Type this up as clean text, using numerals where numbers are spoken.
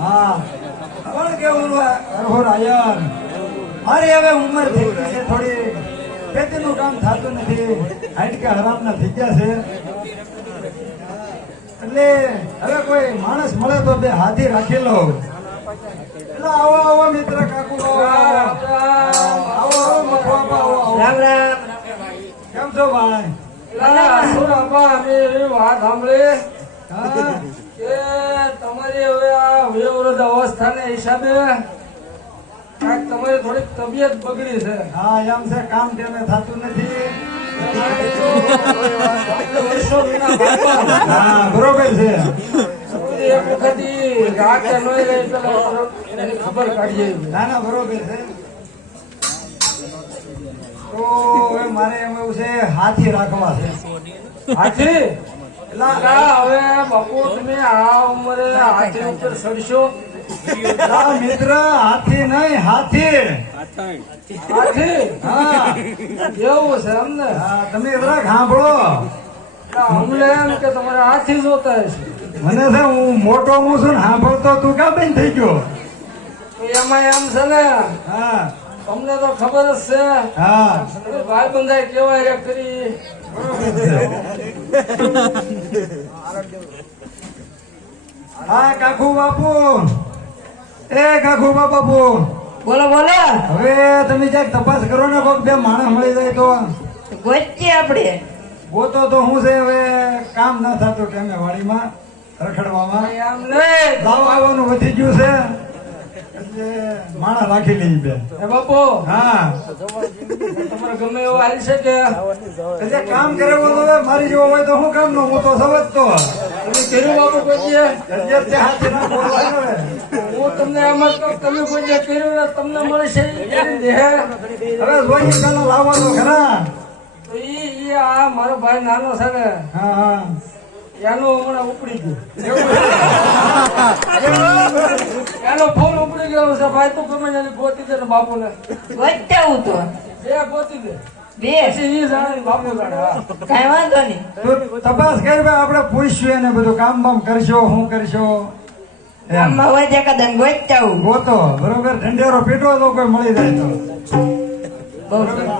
હા કોણ કેવું આયર મારી હવે ઉંમર થઈ ગઈ છે થોડી ખેતીનું કામ થતું નથી હાઈટ કે હરામના થઈ ગયા છે એટલે હવે કોઈ માણસ મળે તો બે હાથી રાખી લો એટલે આવો આવો મિત્ર કાકુ આવો આવો મખવા આવો રામ રામ કેમ છો ભાઈ વાત સાંભળી કે તમારી હવે આ વયોવૃદ્ધ અવસ્થાને હિસાબે કાંઈક તમારી થોડીક તબિયત બગડી છે. હા એમ છે કામ ટેમે થતું નથી. વર્ષો વિના બાપા. હા બરોબર છે. એક વખત રાત નોઈ રહી પેલા એની ખબર કાઢીએ. ના ના બરોબર છે. તો મારે એમ એવું છે હાથી રાખવા છે. હાથી હવે બાપુ તમે આ ઉંમરે હાથી ઉપર ચડશો? મિત્ર હાથી નહીં હાથી. હાથી? હા એવું છે અમને. તમે જરાક સાંભળો. અમને એમ કે તમારે હાથી જોતા હશે. મને છે હું મોટો હું છું ને સાંભળતો તું કા બેન થઈ ગયો? એમાં એમ છે ને હા તમને તો ખબર જ છે. હા ભાઈ બંધાય કેવાય કરી. હા કાકુ બાપુ એ કાકુ બાપુ બોલો બોલો. હવે તમે ક્યાંક તપાસ કરો ને કોઈક બે માણસ મળી જાય તો ગોચીએ આપણે. ગોતો તો હું છે હવે કામ ના થતું ટેમે વાડીમાં રખડવામાં એમ નહીં લાવ આવવાનું વધી ગયું છે એટલે માણસ રાખી લઈ બે. એ બાપુ હા તમારે ગમે એવું હાલી શકે. એટલે કામ કરે તો હવે મારી જેવો હોય તો હું કામ નો હું તો સમજતો તમે કર્યું બાપુ કોઈ હાથે ના બોલવાનું હવે. હું તમને એમ જ કહું તમે કોઈ જે કર્યું ને તમને મળશે ઈ કરી દે. હવે જોઈએ પેલા લાવવાનો ખરા. તો ઈ આ મારો ભાઈ નાનો છે ને હા હા એનું હમણાં ઉપડી ગયું. એનો ફોન ઉપડી ગયો છે. ભાઈ તું ગમે એની ગોતી દે ને બાપુ ને ગોચાવું તો બે ગોતી દે. બે પછી ઈ જાણે ને બાપુ જાણે. હા. કઈ વાંધો નહીં. તો તપાસ કરી આપણે પૂછ્યું એને બધું કામ બામ કરશો શું કરશો એમ આમાં હોય તે કદાચ ગોચાવું. ગોતો બરોબર ઢંઢેરો પીટો તો કોઈ મળી જાય તો બહુ સરસ.